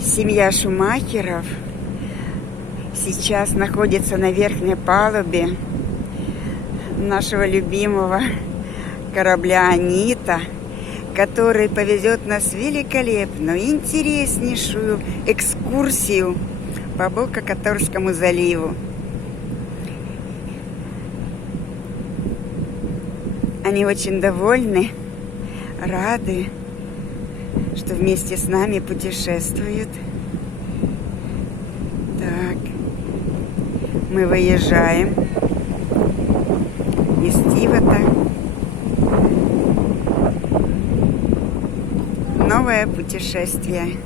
Семья Шумахеров сейчас находится на верхней палубе нашего любимого корабля «Анита», который повезет нас в великолепную, интереснейшую экскурсию по Бока-Которскому заливу. Они очень довольны, рады, что вместе с нами путешествуют. Так, мы выезжаем из Тивота. Новое путешествие.